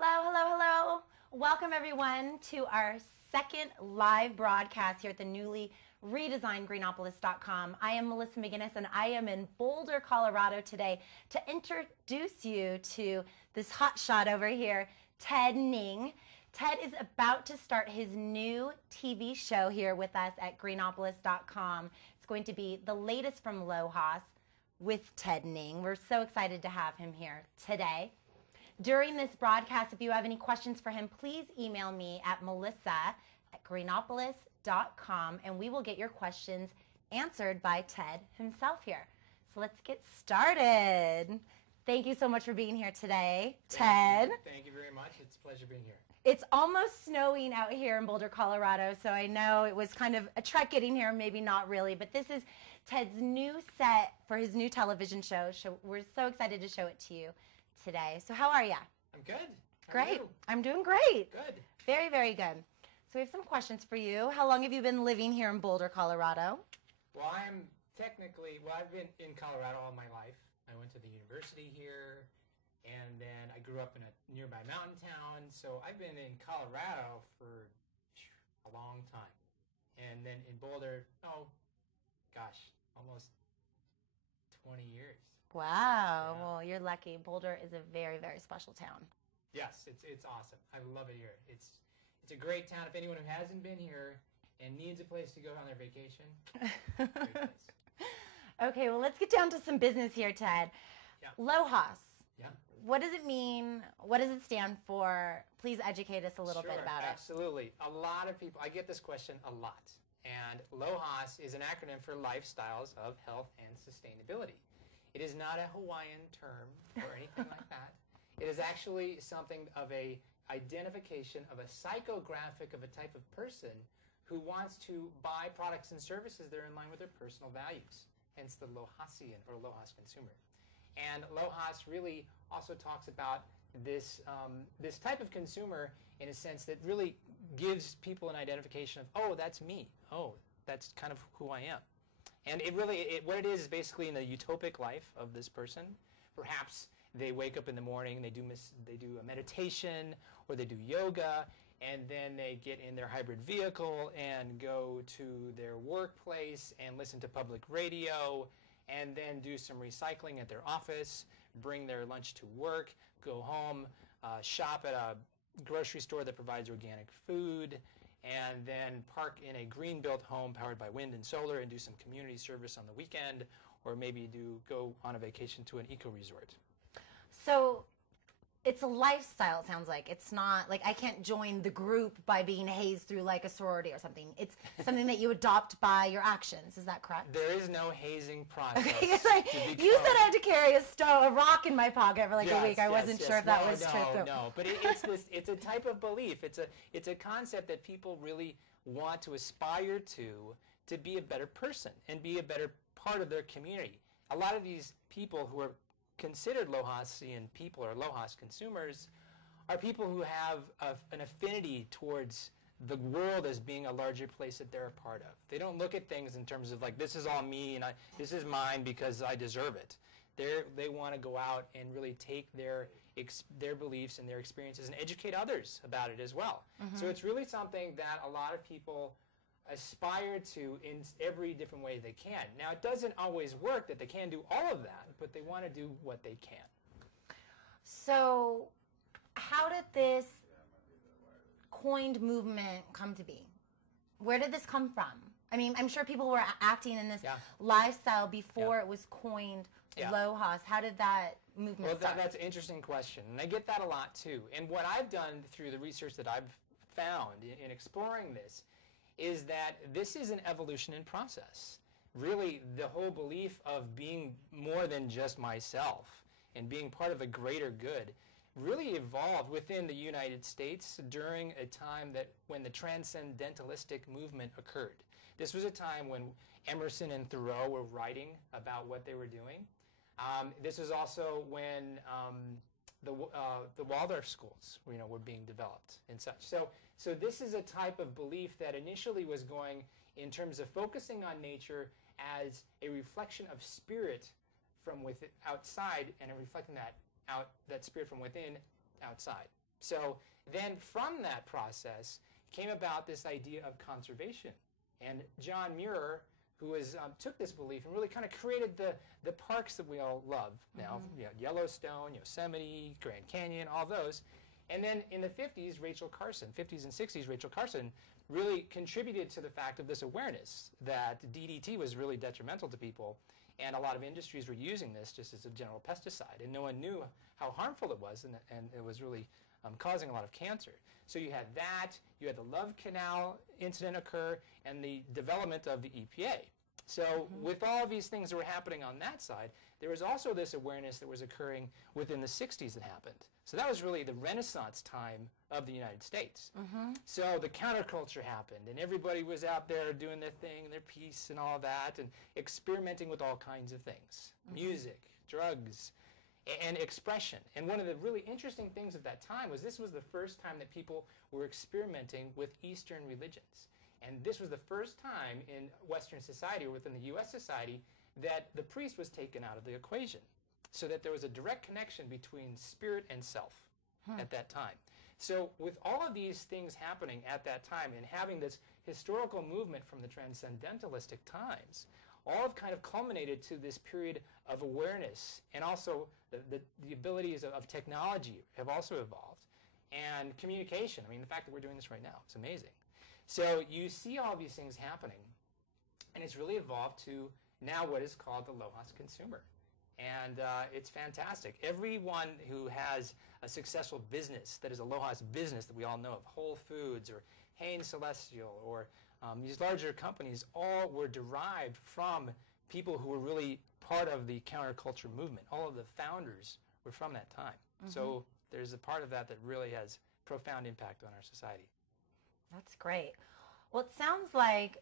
Hello, hello, hello. Welcome everyone to our second live broadcast here at the newly redesigned Greenopolis.com. I am Melissa McGinnis and I am in Boulder, Colorado today to introduce you to this hotshot over here, Ted Ning. Ted is about to start his new TV show here with us at Greenopolis.com. It's going to be the latest from LOHAS with Ted Ning. We're so excited to have him here today. During this broadcast, if you have any questions for him, please email me at melissa@greenopolis.com and we will get your questions answered by Ted himself here. So let's get started. Thank you so much for being here today, Ted. Thank you very much. It's a pleasure being here. It's almost snowing out here in Boulder, Colorado, so I know it was kind of a trek getting here, maybe not really, but this is Ted's new set for his new television show. We're so excited to show it to you today. So how are you? I'm good. Great. I'm doing great. Good. Very, very good. So we have some questions for you. How long have you been living here in Boulder, Colorado? Well, I've been in Colorado all my life. I went to the university here, and then I grew up in a nearby mountain town, so I've been in Colorado for a long time. And then in Boulder, almost 20 years. Wow. Yeah. Well, you're lucky. Boulder is a very, very special town. Yes, it's awesome. I love it here. It's a great town. If anyone who hasn't been here and needs a place to go on their vacation, great place. Okay, well, let's get down to some business here, Ted. Yeah. LOHAS. Yeah. What does it mean? What does it stand for? Please educate us a little bit about it. Absolutely. A lot of people, I get this question a lot. And LOHAS is an acronym for Lifestyles of Health and Sustainability. It is not a Hawaiian term or anything like that. It is actually something of a identification of a psychographic of a type of person who wants to buy products and services that are in line with their personal values, hence the LOHASian or LOHAS consumer. And LOHAS really also talks about this, this type of consumer in a sense that really gives people an identification of, oh, that's me. Oh, that's kind of who I am. And what it is basically in the utopic life of this person. Perhaps they wake up in the morning, they do a meditation, or they do yoga, and then they get in their hybrid vehicle and go to their workplace and listen to public radio, and then do some recycling at their office, bring their lunch to work, go home, shop at a grocery store that provides organic food, and then park in a green-built home powered by wind and solar and do some community service on the weekend, or maybe go on a vacation to an eco-resort. So it's a lifestyle, it sounds like. It's not like I can't join the group by being hazed through like a sorority or something. It's something that you adopt by your actions. Is that correct? There is no hazing process. Okay, you said I had to carry a rock in my pocket for like a week. I wasn't sure if that was true. No, but it's a type of belief. It's a concept that people really want to aspire to be a better person and be a better part of their community. A lot of these people who are considered LOHASian people or LOHAS consumers are people who have an affinity towards the world as being a larger place that they're a part of. They don't look at things in terms of like, this is all me and this is mine because I deserve it. They want to go out and really take their beliefs and their experiences and educate others about it as well. Mm-hmm. So it's really something that a lot of people aspire to in every different way they can. Now, it doesn't always work that they can do all of that, but they want to do what they can. So how did this coined movement come to be? Where did this come from? I mean, I'm sure people were acting in this lifestyle before it was coined LOHAS. How did that movement start? That's an interesting question, and I get that a lot too. And what I've done through the research that I've found in exploring this is that this is an evolution in process. Really, the whole belief of being more than just myself and being part of a greater good really evolved within the United States during a time when the transcendentalistic movement occurred. This was a time when Emerson and Thoreau were writing about what they were doing. This was also when the Waldorf schools, were being developed and such. So this is a type of belief that initially was going in terms of focusing on nature as a reflection of spirit from outside and reflecting that spirit from within outside. So then from that process came about this idea of conservation. And John Muir, who took this belief and really kind of created the parks that we all love now, Yellowstone, Yosemite, Grand Canyon, all those. And then in the 50s, Rachel Carson, 50s and 60s, Rachel Carson really contributed to the fact of this awareness that DDT was really detrimental to people, and a lot of industries were using this just as a general pesticide, and no one knew how harmful it was, and it was really causing a lot of cancer. So you had that, you had the Love Canal incident occur, and the development of the EPA. So with all of these things that were happening on that side, there was also this awareness that was occurring within the 60s that happened. So that was really the Renaissance time of the United States. So the counterculture happened, and everybody was out there doing their thing, their piece and all that, and experimenting with all kinds of things. Music, drugs, and expression. And one of the really interesting things at that time was this was the first time that people were experimenting with Eastern religions. And this was the first time in Western society, or within the U.S. society, that the priest was taken out of the equation, so that there was a direct connection between spirit and self at that time. So with all of these things happening at that time, and having this historical movement from the transcendentalistic times, all have kind of culminated to this period of awareness, and also the abilities of technology have also evolved, and communication. I mean, the fact that we're doing this right now, it's amazing. So you see all these things happening, and it's really evolved to now what is called the LOHAS consumer. And it's fantastic. Everyone who has a successful business that is a LOHAS business that we all know of, Whole Foods or Hain Celestial or these larger companies, all were derived from people who were really part of the counterculture movement. All of the founders were from that time. So there's a part of that that really has profound impact on our society. That's great. Well, it sounds like